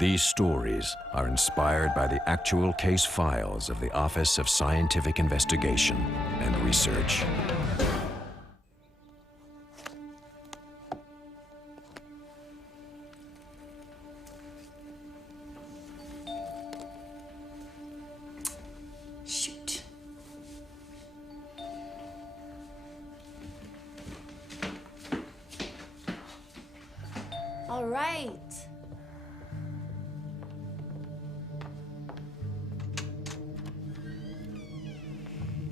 These stories are inspired by the actual case files of the Office of Scientific Investigation and Research. Shoot. All right.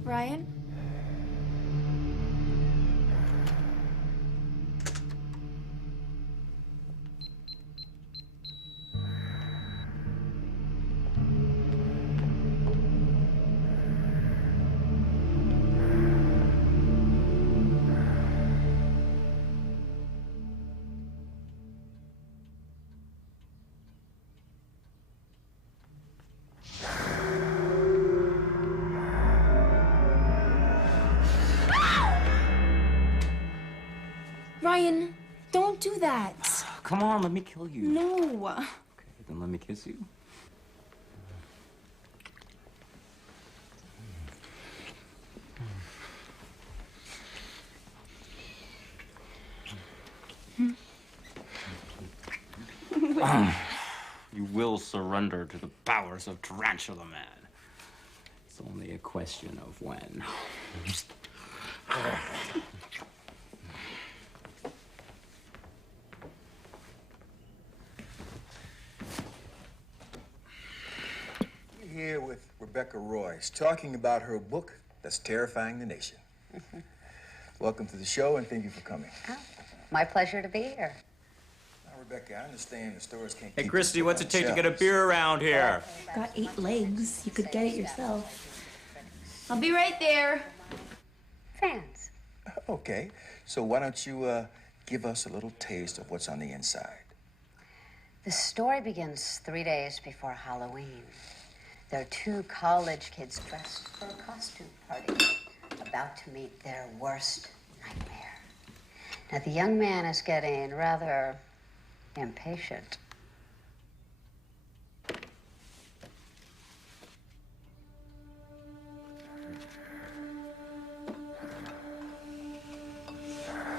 Ryan? Ryan, don't do that. Come on, let me kill you. No. Okay, then let me kiss you. You will surrender to the powers of Tarantula Man. It's only a question of when. Here with Rebecca Royce, talking about her book that's terrifying the nation. Welcome to the show, and thank you for coming. Oh, my pleasure to be here. Now, Rebecca, I understand the stores can't Hey, keep Christy, this what's on it take to shelves. get a beer around here? Got 8 legs. You could get it yourself. I'll be right there. Fans. Okay, so why don't you give us a little taste of what's on the inside? The story begins 3 days before Halloween. There are 2 college kids dressed for a costume party, about to meet their worst nightmare. Now, the young man is getting rather impatient.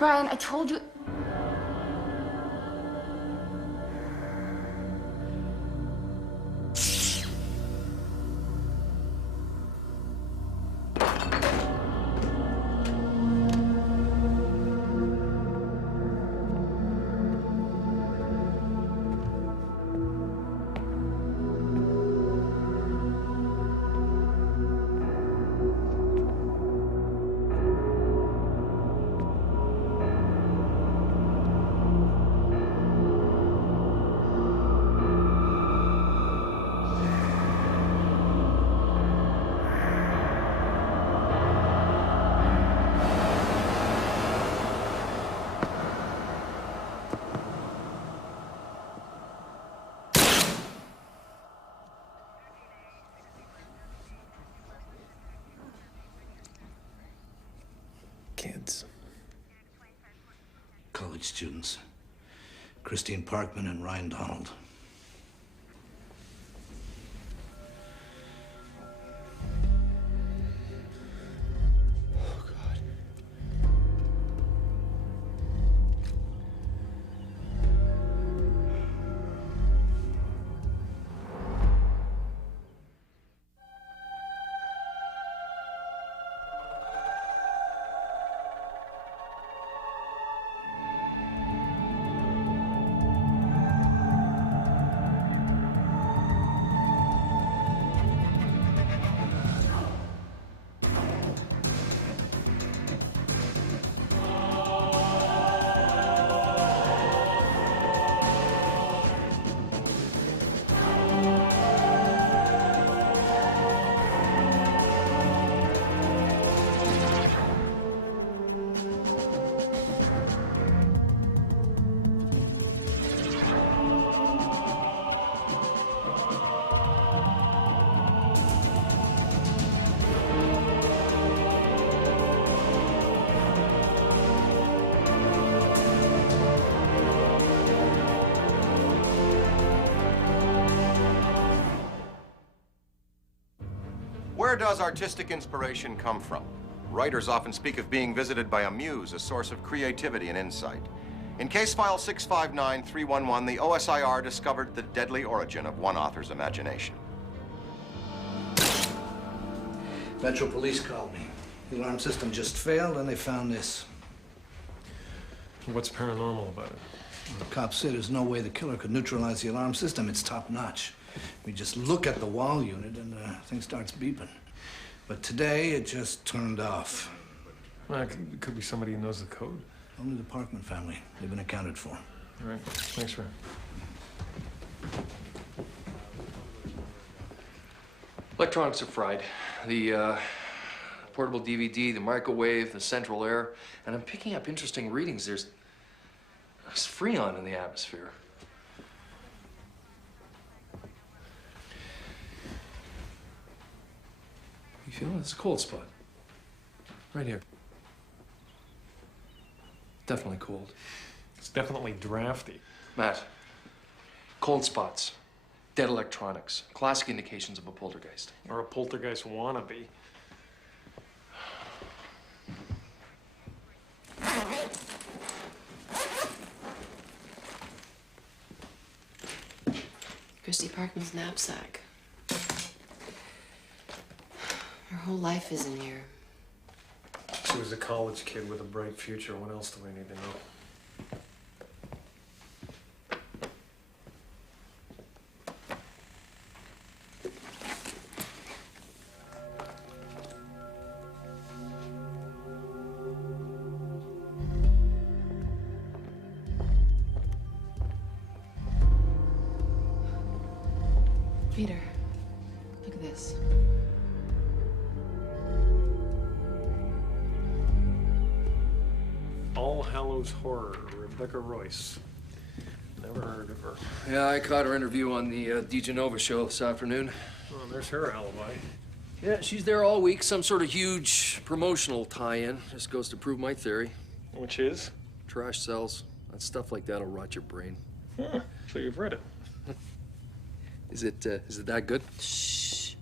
Ryan, I told you. Kids. College students. Christine Parkman and Ryan Donald. Oh, God. Where does artistic inspiration come from? Writers often speak of being visited by a muse, a source of creativity and insight. In case file 659311, the OSIR discovered the deadly origin of one author's imagination. Metro Police called me. The alarm system just failed, and they found this. What's paranormal about it? The cops say there's no way the killer could neutralize the alarm system. It's top-notch. We just look at the wall unit, and the thing starts beeping. But today, it just turned off. Well, it could be somebody who knows the code. Only the Parkman family. They've been accounted for. All right. Thanks, Ray. Electronics are fried. The portable DVD, the microwave, the central air, and I'm picking up interesting readings. There's freon in the atmosphere. You feel it? It's a cold spot. Right here. Definitely cold. It's definitely drafty. Matt, cold spots, dead electronics, classic indications of a poltergeist. Or a poltergeist wannabe. Christy Parkman's knapsack. Her whole life is in here. She was a college kid with a bright future. What else do we need to know? Peter, look at this. All Hallows Horror, Rebecca Royce. Never heard of her. Yeah, I caught her interview on the DeGenova show this afternoon. Well, there's her alibi. Yeah, she's there all week. Some sort of huge promotional tie-in. Just goes to prove my theory. Which is? Trash sells. And stuff like that'll rot your brain. Huh, so you've read it. Is it that good? Shh.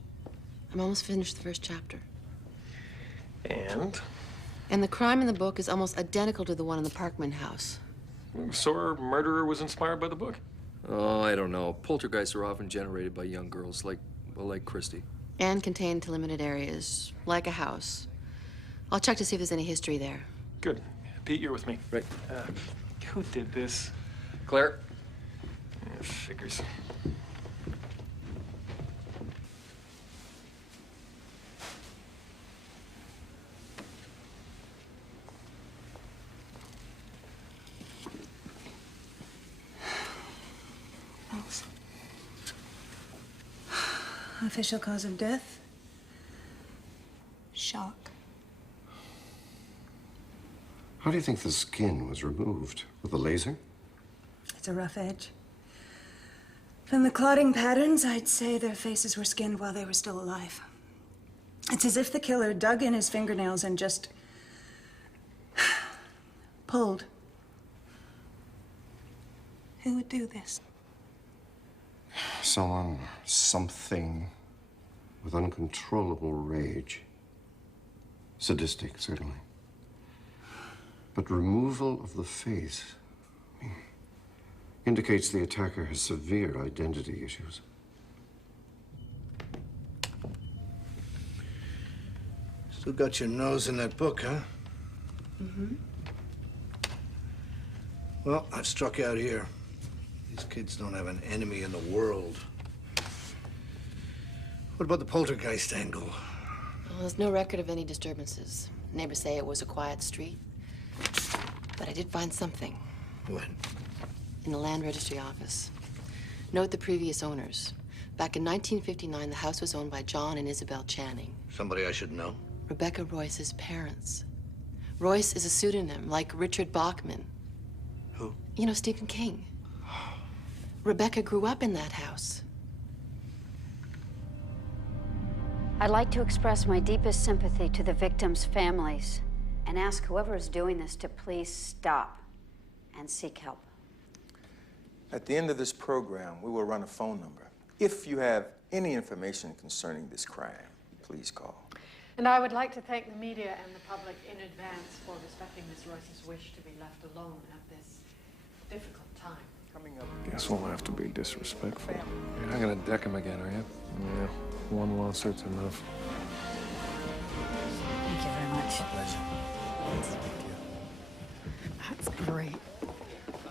I'm almost finished the first chapter. And? And the crime in the book is almost identical to the one in the Parkman house. So her murderer was inspired by the book? Oh, I don't know. Poltergeists are often generated by young girls, like Christy. And contained to limited areas, like a house. I'll check to see if there's any history there. Good. Pete, you're with me. Right. Who did this? Claire? Yeah, figures. Official cause of death? Shock. How do you think the skin was removed? With a laser? It's a rough edge. From the clotting patterns, I'd say their faces were skinned while they were still alive. It's as if the killer dug in his fingernails and just pulled. Who would do this? Someone, something with uncontrollable rage. Sadistic, certainly. But removal of the face indicates the attacker has severe identity issues. Still got your nose in that book, huh? Mm-hmm. Well, I've struck out here. These kids don't have an enemy in the world. What about the poltergeist angle? Well, there's no record of any disturbances. Neighbors say it was a quiet street. But I did find something. What? In the land registry office. Note the previous owners. Back in 1959, the house was owned by John and Isabel Channing. Somebody I should know? Rebecca Royce's parents. Royce is a pseudonym, like Richard Bachman. Who? You know, Stephen King. Rebecca grew up in that house. I'd like to express my deepest sympathy to the victims' families and ask whoever is doing this to please stop and seek help. At the end of this program, we will run a phone number. If you have any information concerning this crime, please call. And I would like to thank the media and the public in advance for respecting Miss Royce's wish to be left alone at this difficult time. Coming up. Guess we'll have to be disrespectful. You're not gonna deck him again, are you? Yeah, one lawsuit's enough. Thank you very much. Pleasure. That's great.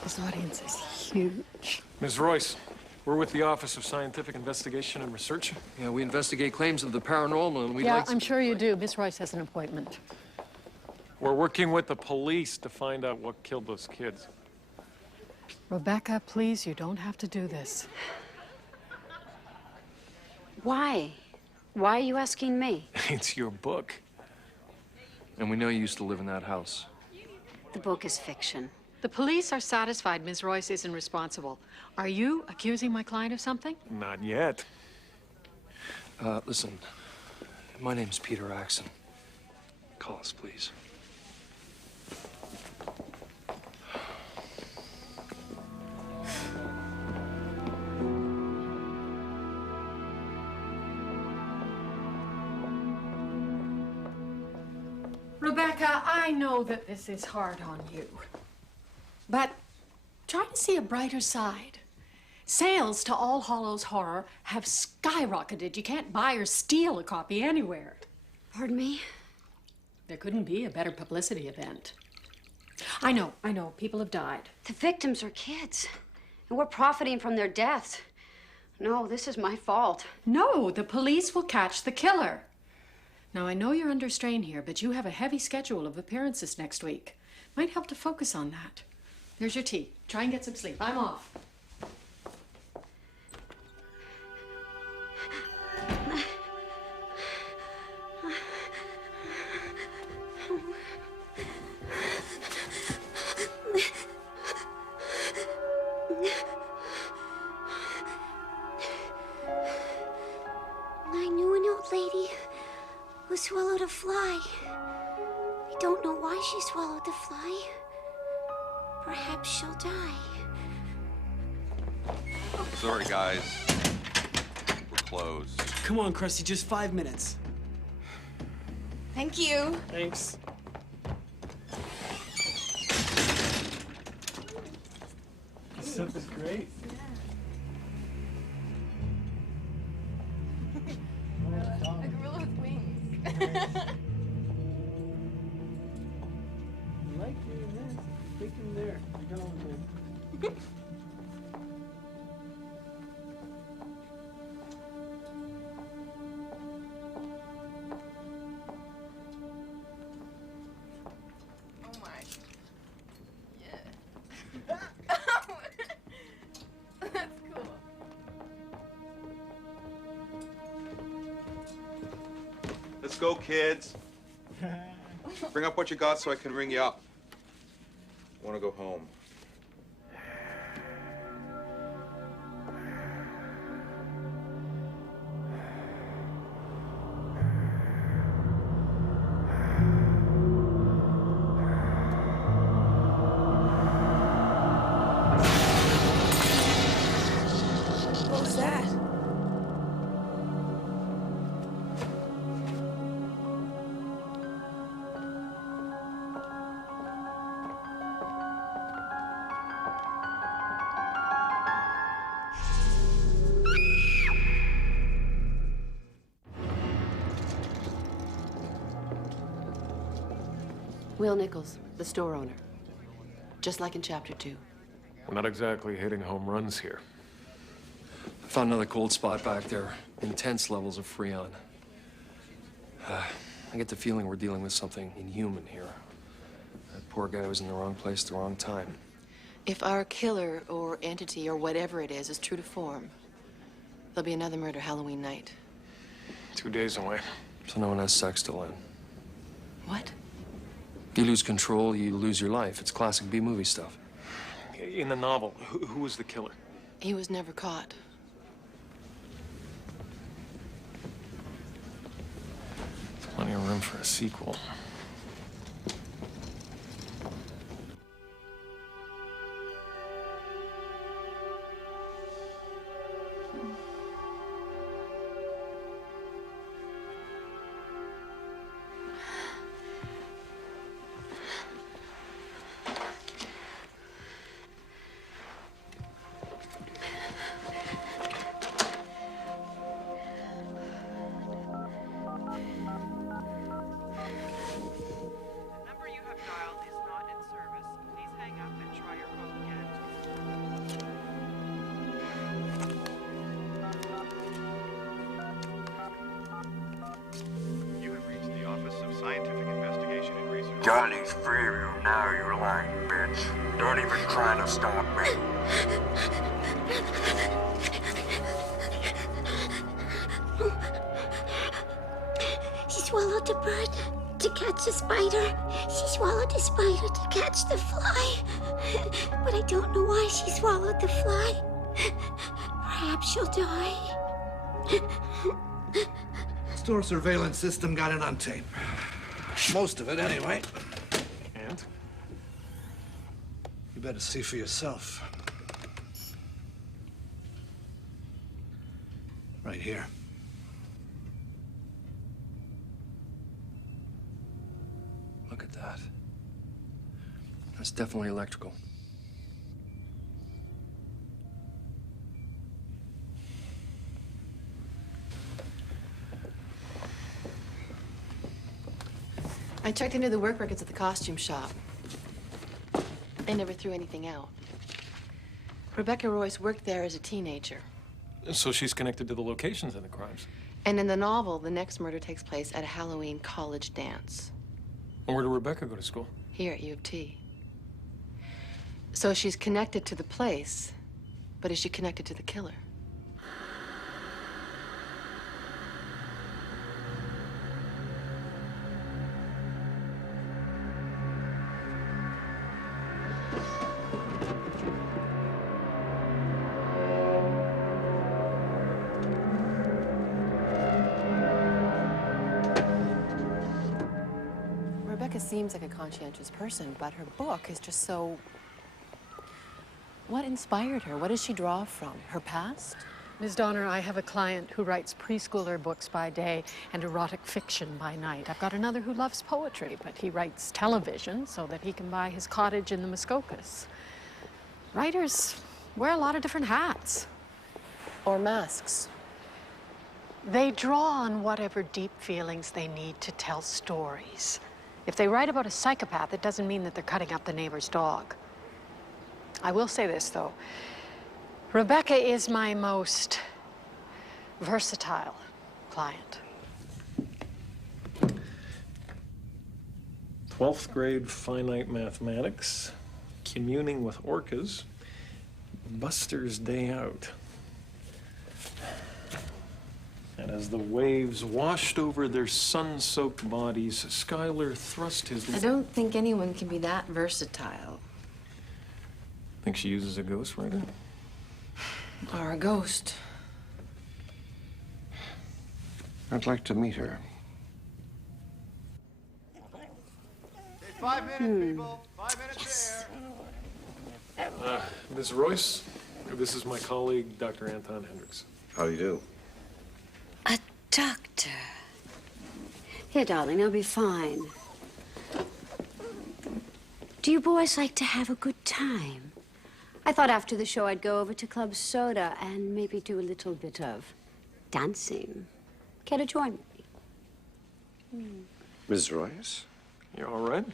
This audience is huge. Ms. Royce, we're with the Office of Scientific Investigation and Research. Yeah, we investigate claims of the paranormal, and we'd Yeah, like to... I'm sure you do. Miss Royce has an appointment. We're working with the police to find out what killed those kids. Rebecca, please, you don't have to do this. Why? Why are you asking me? It's your book. And we know you used to live in that house. The book is fiction. The police are satisfied Ms. Royce isn't responsible. Are you accusing my client of something? Not yet. Listen, my name's Peter Axon. Call us, please. Rebecca, I know that this is hard on you, but try to see a brighter side. Sales to All Hallows Horror have skyrocketed. You can't buy or steal a copy anywhere. Pardon me? There couldn't be a better publicity event. I know, people have died. The victims are kids, and we're profiting from their deaths. No, this is my fault. No, the police will catch the killer. Now, I know you're under strain here, but you have a heavy schedule of appearances next week. Might help to focus on that. Here's your tea. Try and get some sleep. I'm off. I knew an old lady who swallowed a fly. I don't know why she swallowed the fly. Perhaps she'll die. Sorry, guys. We're closed. Come on, Krusty, just 5 minutes. Thank you. Thanks. This stuff is great. A gorilla with wings. I like doing this. Stick him there. I got him. Oh my. Yeah. That's cool. Let's go, kids. Bring up what you got so I can ring you up. I want to go home. What was that? Will Nichols, the store owner. Just like in Chapter 2. We're not exactly hitting home runs here. I found another cold spot back there. Intense levels of freon. I get the feeling we're dealing with something inhuman here. That poor guy was in the wrong place at the wrong time. If our killer or entity or whatever it is true to form, there'll be another murder Halloween night. 2 days away. So no one has sex till then. What? You lose control, you lose your life. It's classic B-movie stuff. In the novel, who was the killer? He was never caught. Plenty of room for a sequel. Got these free of you, now you lying bitch. Don't even try to stop me. She swallowed a bird to catch a spider. She swallowed a spider to catch the fly. But I don't know why she swallowed the fly. Perhaps she'll die. Store surveillance system got it on tape. Most of it, anyway. And? You better see for yourself. Right here. Look at that. That's definitely electrical. I checked into the work records at the costume shop. They never threw anything out. Rebecca Royce worked there as a teenager. So she's connected to the locations of the crimes. And in the novel, the next murder takes place at a Halloween college dance. And where did Rebecca go to school? Here at U of T. So she's connected to the place, but is she connected to the killer? Rebecca seems like a conscientious person, but her book is just so... What inspired her? What does she draw from? Her past? Ms. Donner, I have a client who writes preschooler books by day and erotic fiction by night. I've got another who loves poetry, but he writes television so that he can buy his cottage in the Muskokas. Writers wear a lot of different hats. Or masks. They draw on whatever deep feelings they need to tell stories. If they write about a psychopath, it doesn't mean that they're cutting up the neighbor's dog. I will say this, though. Rebecca is my most versatile client. 12th grade finite mathematics, communing with orcas, Buster's Day Out. And as the waves washed over their sun-soaked bodies, Skylar thrust his... I don't think anyone can be that versatile. Think she uses a ghostwriter? Or a ghost. I'd like to meet her. 5 minutes, people. 5 minutes there. Ms. Royce, this is my colleague, Dr. Anton Hendricks. How do you do? A doctor. Here, darling, I'll be fine. Do you boys like to have a good time? I thought after the show I'd go over to Club Soda and maybe do a little bit of dancing. Care to join me? Ms. Royce? You all right?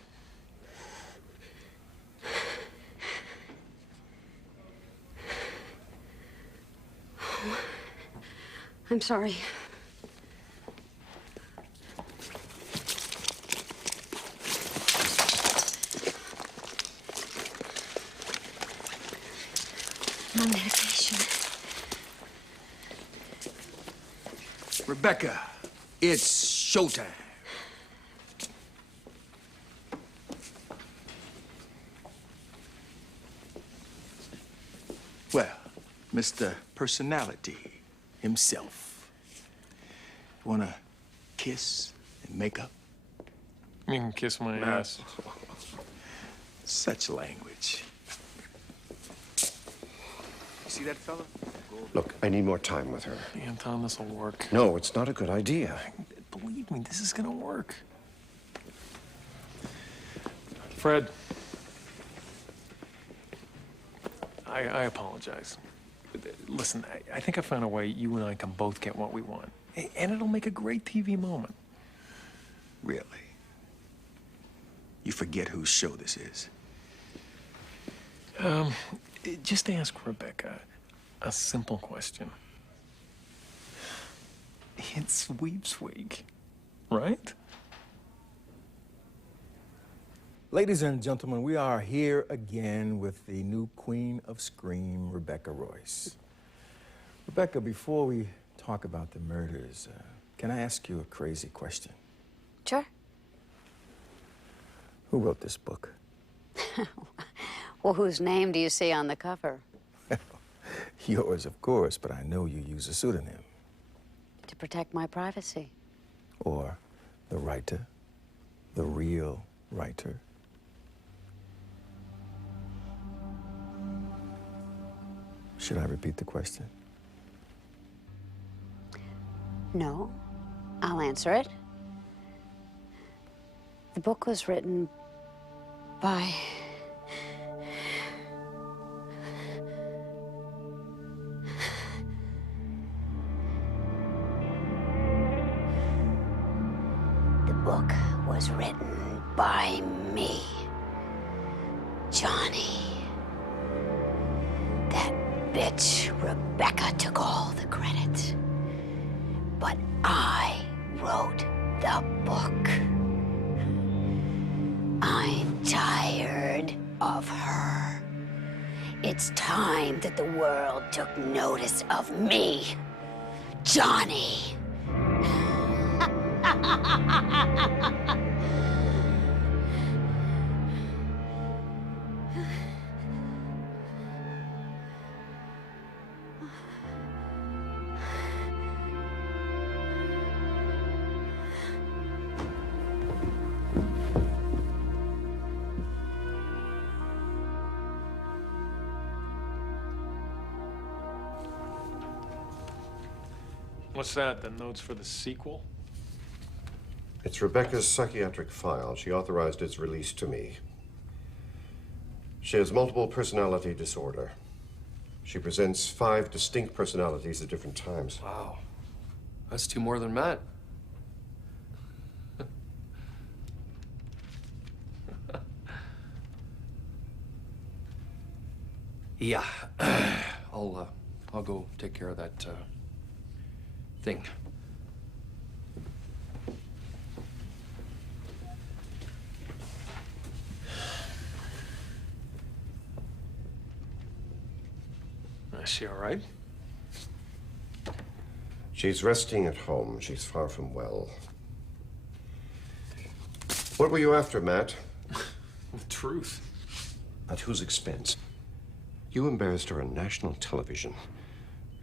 I'm sorry. My medication. Rebecca, it's showtime. Well, Mr. Personality himself. Wanna kiss and make up? You can kiss my ass. Such language. You see that fella? Look, I need more time with her. Anton, this'll work. No, it's not a good idea. Believe me, this is gonna work. Fred. I apologize. Listen, I think I found a way you and I can both get what we want. And it'll make a great TV moment. Really? You forget whose show this is? Just ask Rebecca a simple question. It's sweeps week, right? Ladies and gentlemen, we are here again with the new Queen of Scream, Rebecca Royce. Rebecca, before we talk about the murders, can I ask you a crazy question? Sure. Who wrote this book? Well, whose name do you see on the cover? Yours, of course, but I know you use a pseudonym. To protect my privacy. Or the writer, the real writer. Should I repeat the question? No, I'll answer it. The book was written by... The book was written by me, Johnny. That bitch Rebecca took all the credit. But I wrote the book. I'm tired of her. It's time that the world took notice of me, Johnny. What's that, the notes for the sequel? It's Rebecca's psychiatric file. She authorized its release to me. She has multiple personality disorder. She presents 5 distinct personalities at different times. Wow. That's 2 more than Matt. Yeah. I'll go take care of that, thing. Is she all right? She's resting at home. She's far from well. What were you after, Matt? The truth. At whose expense? You embarrassed her on national television.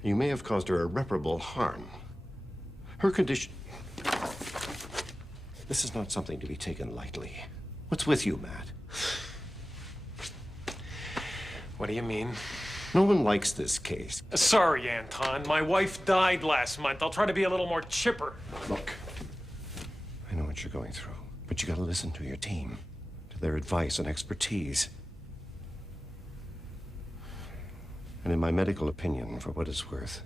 You may have caused her irreparable harm. Her condition... This is not something to be taken lightly. What's with you, Matt? What do you mean? No one likes this case. Sorry, Anton. My wife died last month. I'll try to be a little more chipper. Look, I know what you're going through, but you gotta listen to your team, to their advice and expertise. And in my medical opinion, for what it's worth,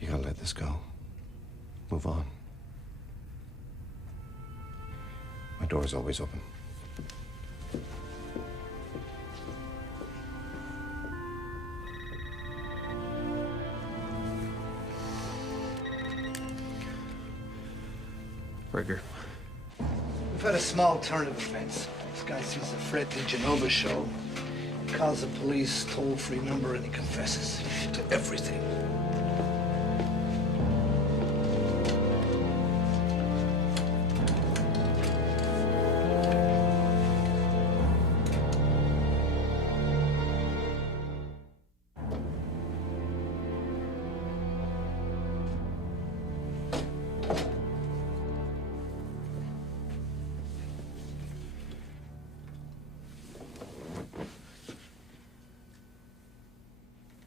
you gotta let this go. Move on. My door's always open. Rigger. We've had a small turn of events. This guy sees the Fred DeGenova show. He calls the police toll-free number and he confesses to everything.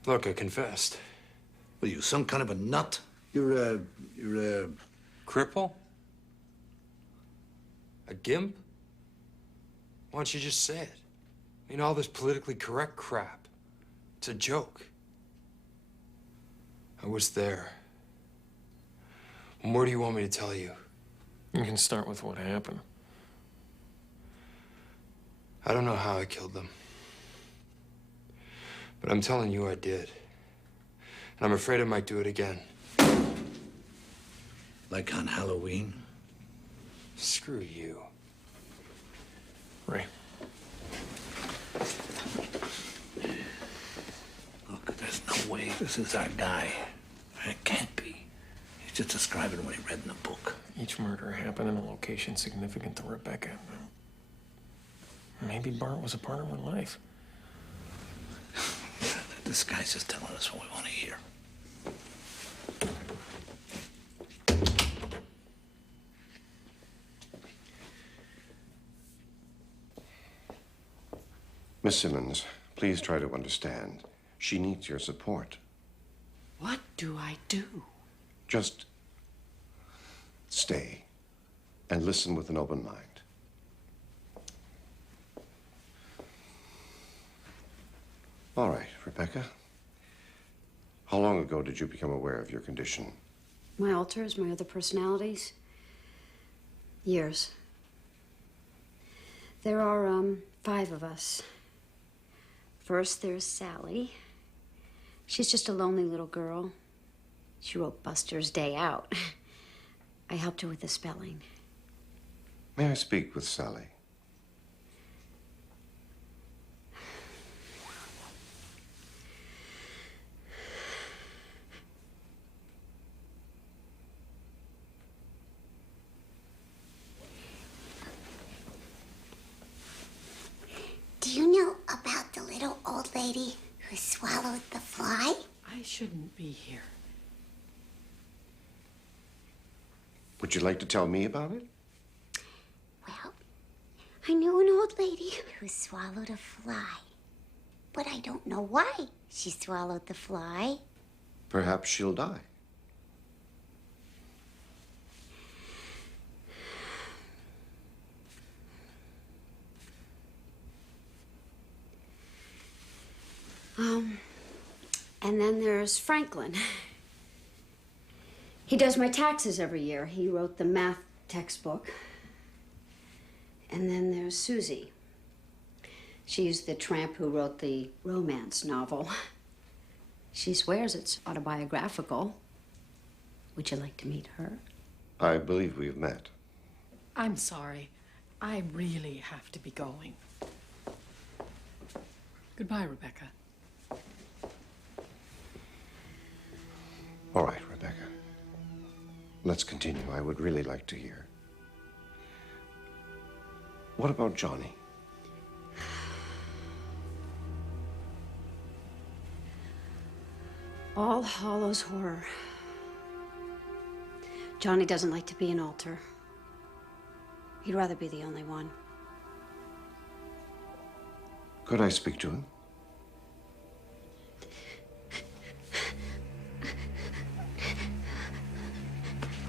Look, I confessed. What are you, some kind of a nut? You're a... Cripple? A gimp? Why don't you just say it? I mean, all this politically correct crap. It's a joke. I was there. More do you want me to tell you? You can start with what happened. I don't know how I killed them. But I'm telling you I did. And I'm afraid I might do it again. Like on Halloween? Screw you. Ray. Look, there's no way this is our guy. It can't be. He's just describing what he read in the book. Each murder happened in a location significant to Rebecca. Maybe Bart was a part of her life. This guy's just telling us what we want to hear. Miss Simmons, please try to understand. She needs your support. What do I do? Just stay and listen with an open mind. All right, Rebecca. How long ago did you become aware of your condition? My alters, my other personalities? Years. There are, 5 of us. First, there's Sally. She's just a lonely little girl. She wrote Buster's Day Out. I helped her with the spelling. May I speak with Sally? Do you know about the little old lady who swallowed the fly? I shouldn't be here. Would you like to tell me about it? Well, I knew an old lady who swallowed a fly. But I don't know why she swallowed the fly. Perhaps she'll die. And then there's Franklin. He does my taxes every year. He wrote the math textbook. And then there's Susie. She's the tramp who wrote the romance novel. She swears it's autobiographical. Would you like to meet her? I believe we've met. I'm sorry. I really have to be going. Goodbye, Rebecca. All right, Rebecca. Let's continue. I would really like to hear. What about Johnny? All Hallows horror. Johnny doesn't like to be an altar. He'd rather be the only one. Could I speak to him?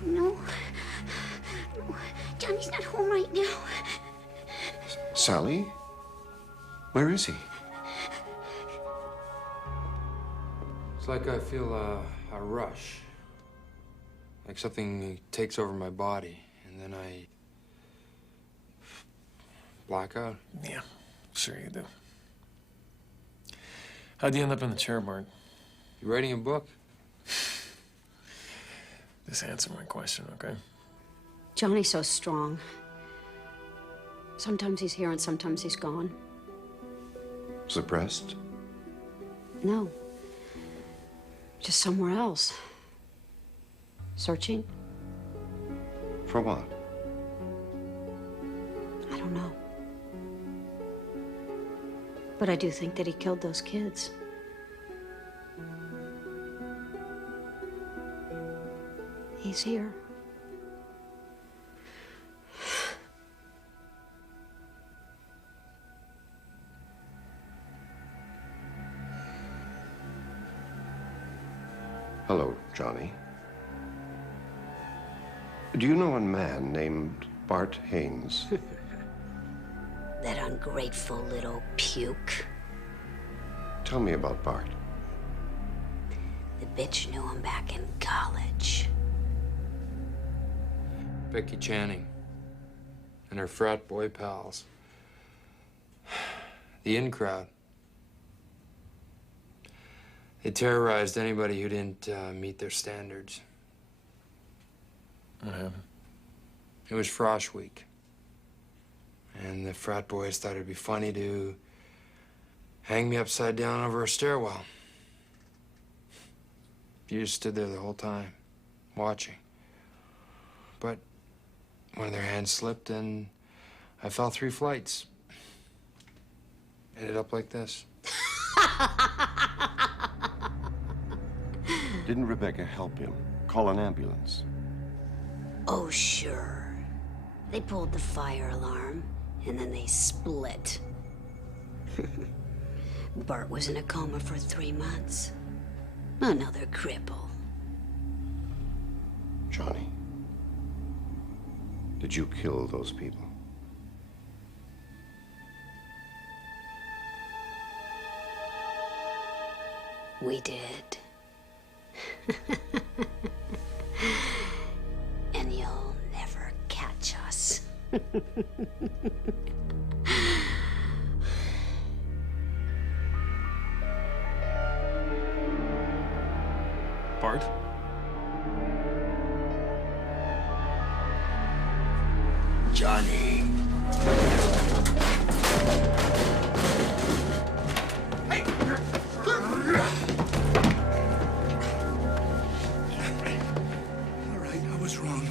No. No. Johnny's not home right now. Sally? Where is he? It's like I feel a rush. Like something takes over my body, and then I black out. Yeah, sure you do. How'd you end up in the chair, Bart? You writing a book? Just answer my question, okay? Johnny's so strong. Sometimes he's here and sometimes he's gone. Suppressed? No. Just somewhere else. Searching? For what? I don't know. But I do think that he killed those kids. He's here. Hello, Johnny. Do you know a man named Bart Haynes? That ungrateful little puke. Tell me about Bart. The bitch knew him back in college. Becky Channing and her frat boy pals. The in crowd. They terrorized anybody who didn't meet their standards. What happened? It was Frosh Week. And the frat boys thought it'd be funny to hang me upside down over a stairwell. You just stood there the whole time, watching. But one of their hands slipped and I fell 3 flights. Ended up like this. Didn't Rebecca help him? Call an ambulance? Oh, sure. They pulled the fire alarm, and then they split. Bart was in a coma for 3 months. Another cripple. Johnny, did you kill those people? We did. And you'll never catch us. Bart? Johnny. All right, I was wrong.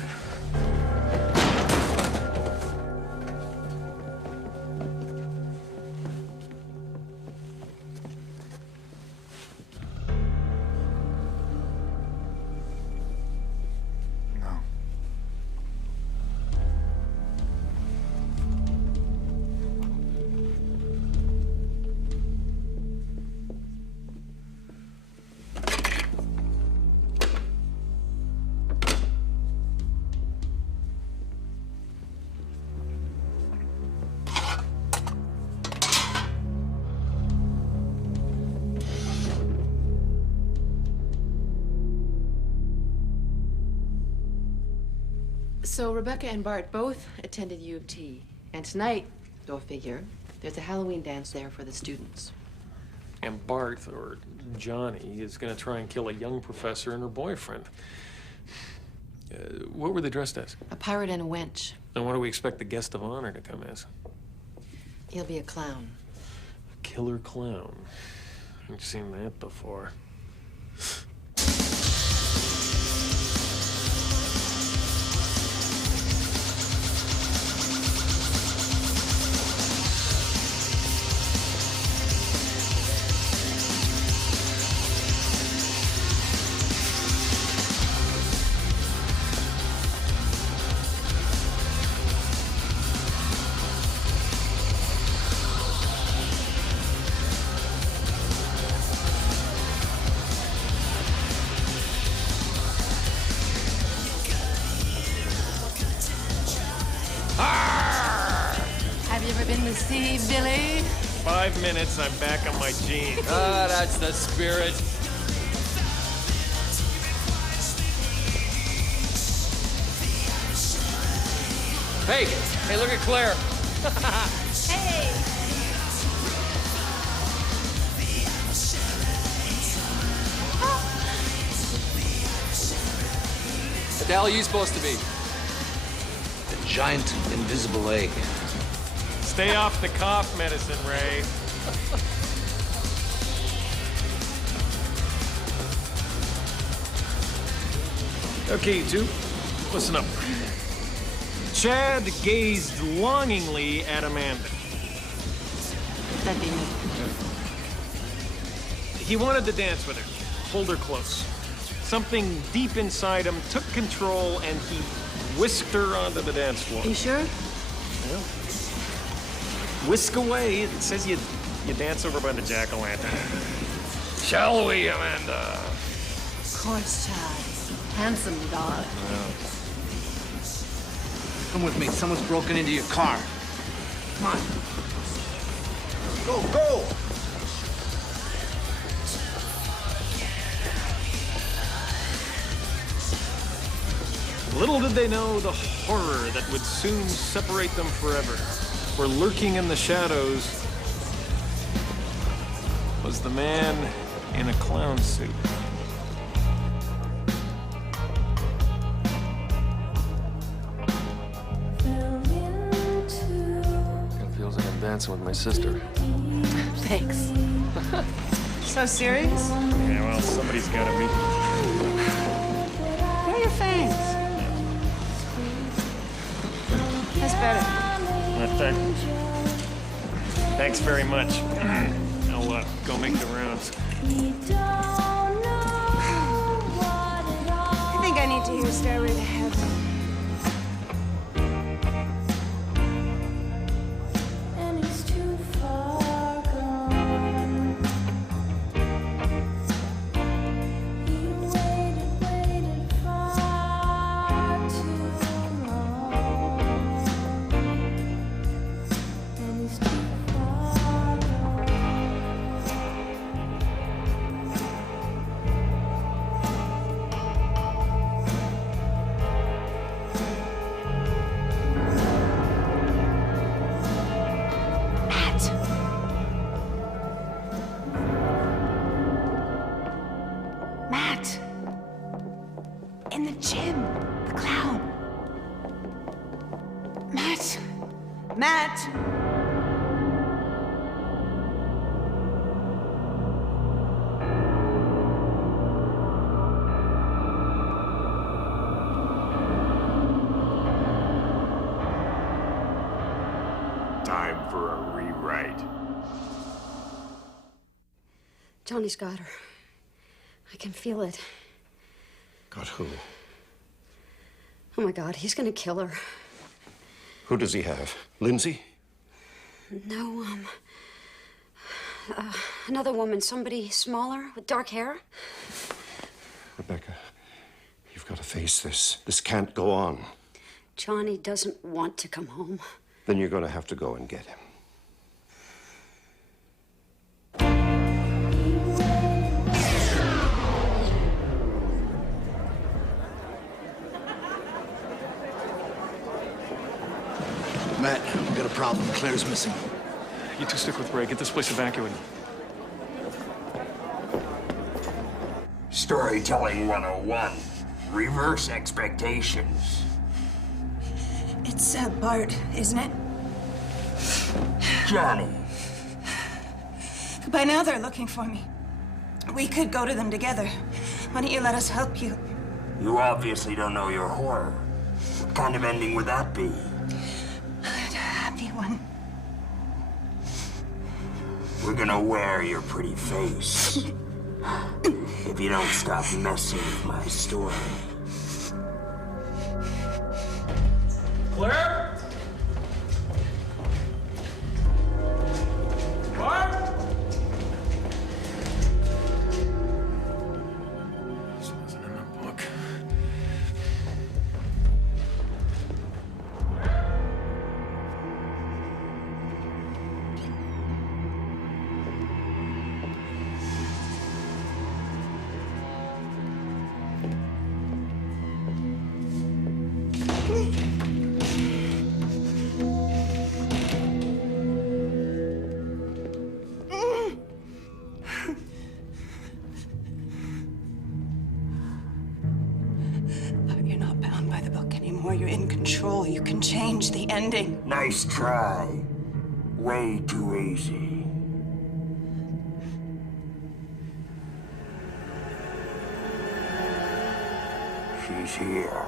So Rebecca and Bart both attended U of T. And tonight, go figure, there's a Halloween dance there for the students. And Bart, or Johnny, is going to try and kill a young professor and her boyfriend. What were they dressed as? A pirate and a wench. And what do we expect the guest of honor to come as? He'll be a clown. A killer clown. I've seen that before. Have you ever been to sea, Billy? 5 minutes, I'm back on my jeans. Ah, that's the spirit. Hey, look at Claire. Hey! What the hell are you supposed to be? The giant invisible egg. Stay off the cough medicine, Ray. Okay, you two, listen up. Chad gazed longingly at Amanda. That'd be me. He wanted to dance with her, hold her close. Something deep inside him took control and he whisked her onto the dance floor. You sure? Yeah. Whisk away. It says you dance over by the jack-o'-lantern. Shall we, Amanda? Of course, Chad. Handsome dog. Come with me. Someone's broken into your car. Come on. Go, go! Little did they know the horror that would soon separate them forever. For lurking in the shadows was the man in a clown suit. Fell into dancing with my sister. Thanks. So serious? Yeah, well, somebody's gotta be. Where are your fangs? That's better. Thanks very much. I'll go make the rounds. I think I need to hear Stairway to Heaven. Matt! In the gym, the clown. Matt! Matt! Time for a rewrite. Johnny's got her. I can feel it. Got who? Oh my God, he's gonna kill her. Who does he have? Lindsay? No, another woman, somebody smaller with dark hair. Rebecca, you've got to face this. This can't go on. Johnny doesn't want to come home. Then you're going to have to go and get him. Matt, we got a problem. Claire's missing. You two stick with Ray. Get this place evacuated. Storytelling 101. Reverse expectations. It's Bart, isn't it? Johnny. By now they're looking for me. We could go to them together. Why don't you let us help you? You obviously don't know your horror. What kind of ending would that be? A happy one. We're gonna wear your pretty face. If you don't stop messing with my story. Blair? Bart? This wasn't in the book. But you're not bound by the book anymore. You're in control. You can change the ending. Nice try. Way too easy. She's here.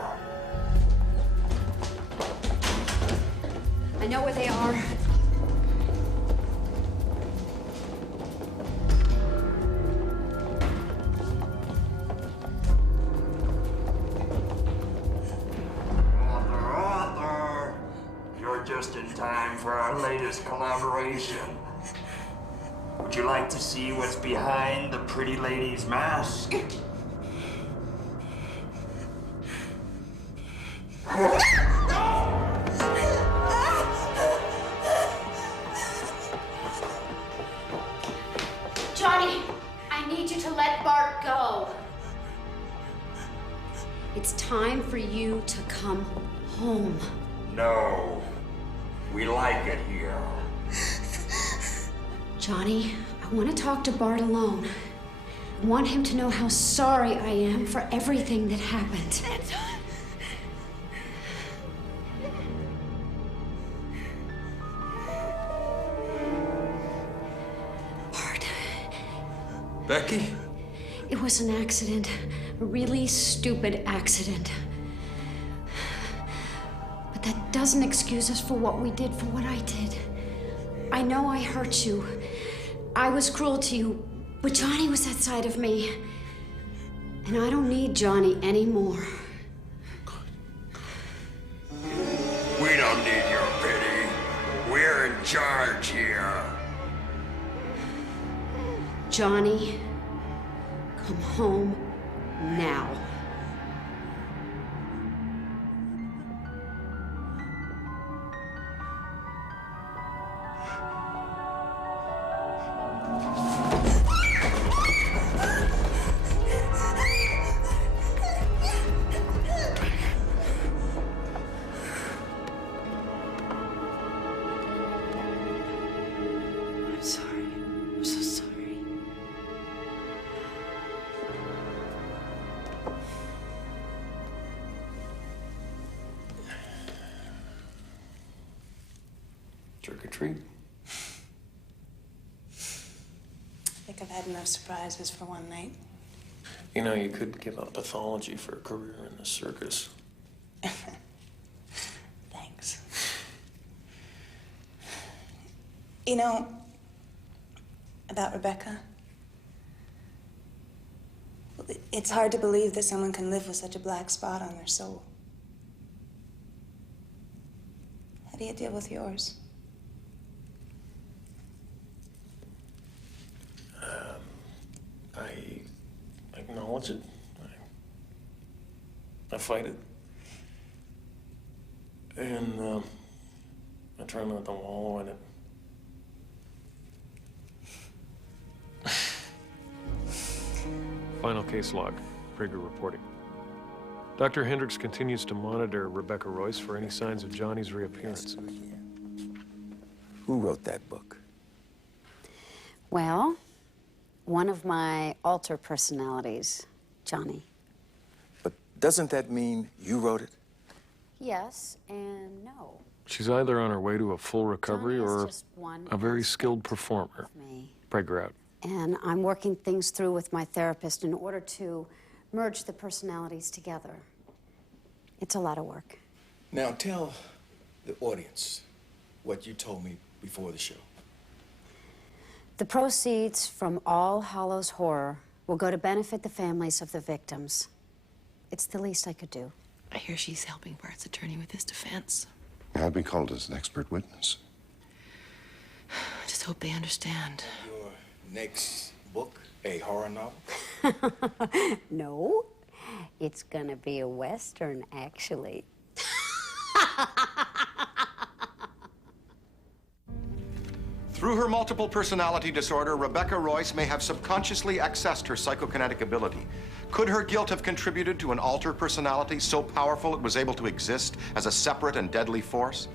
I know where they are. Arthur, you're just in time for our latest collaboration. Would you like to see what's behind the pretty lady's mask? Johnny, I need you to let Bart go. It's time for you to come home. No, we like it here. Johnny, I want to talk to Bart alone. I want him to know how sorry I am for everything that happened. It was an accident. A really stupid accident. But that doesn't excuse us for what we did, for what I did. I know I hurt you. I was cruel to you, but Johnny was that side of me. And I don't need Johnny anymore. We don't need your pity. We're in charge here. Johnny, come home now. I'm sorry. I'm so sorry. Trick or treat. I think I've had enough surprises for one night. You know, you could give up pathology for a career in the circus. Thanks. You know, about Rebecca, it's hard to believe that someone can live with such a black spot on their soul. How do you deal with yours? I acknowledge it. I fight it. And I try not to wallow in it. Final case log. Prager reporting. Dr. Hendricks continues to monitor Rebecca Royce for any signs of Johnny's reappearance. Who wrote that book? Well, one of my alter personalities, Johnny. But doesn't that mean you wrote it? Yes and no. She's either on her way to a full recovery Johnny is or just one a very skilled performer. me. Prager out. And I'm working things through with my therapist in order to merge the personalities together. It's a lot of work. Now tell the audience what you told me before the show. The proceeds from All Hallows Horror will go to benefit the families of the victims. It's the least I could do. I hear she's helping Bart's attorney with his defense. I'll be called as an expert witness. I just hope they understand. Your next book, a horror novel? No, it's gonna be a Western, actually. Through her multiple personality disorder, Rebecca Royce may have subconsciously accessed her psychokinetic ability. Could her guilt have contributed to an alter personality so powerful it was able to exist as a separate and deadly force?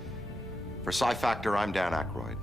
For Sci Factor, I'm Dan Aykroyd.